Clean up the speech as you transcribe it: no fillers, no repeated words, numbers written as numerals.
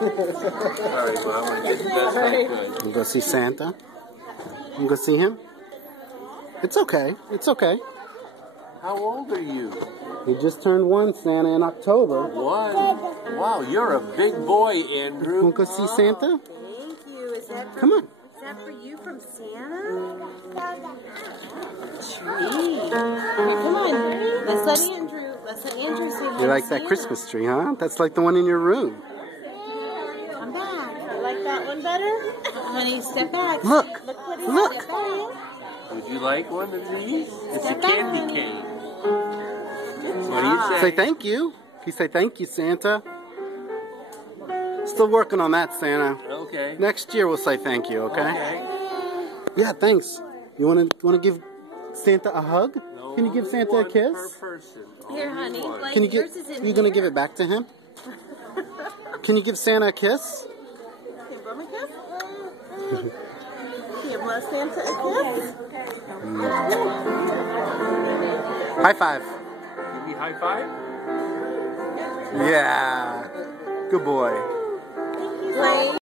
Sorry, Mom. I did the best I could. You go see Santa? You go see him? It's okay. It's okay. How old are you? He just turned 1, Santa, in October. 1. Wow, you're a big boy, Andrew. You go see Santa? Thank you. Is that Come on. Is that for you from Santa? Tree. Here, come on. Let's let Andrew see You like that Christmas tree, huh? That's like the one in your room. Come back. You like that one better? Honey, step back. Look. What Look. Step back. Would you like one of these? It's a Step candy back. cane. What do you say? Say thank you. Can you say thank you, Santa? Still working on that, Santa. Okay. Next year we'll say thank you, okay? Okay. Yeah, thanks. You wanna give Santa a hug? No, Can you give only Santa a one kiss? per person. Here, Only honey. one. Like Can you give? yours is in You gonna here. give it back to him? Can you give Santa a kiss? Can you blow me a kiss? Can you blow Santa a kiss? High five. Give me high five. Yeah. Good boy. Thank you.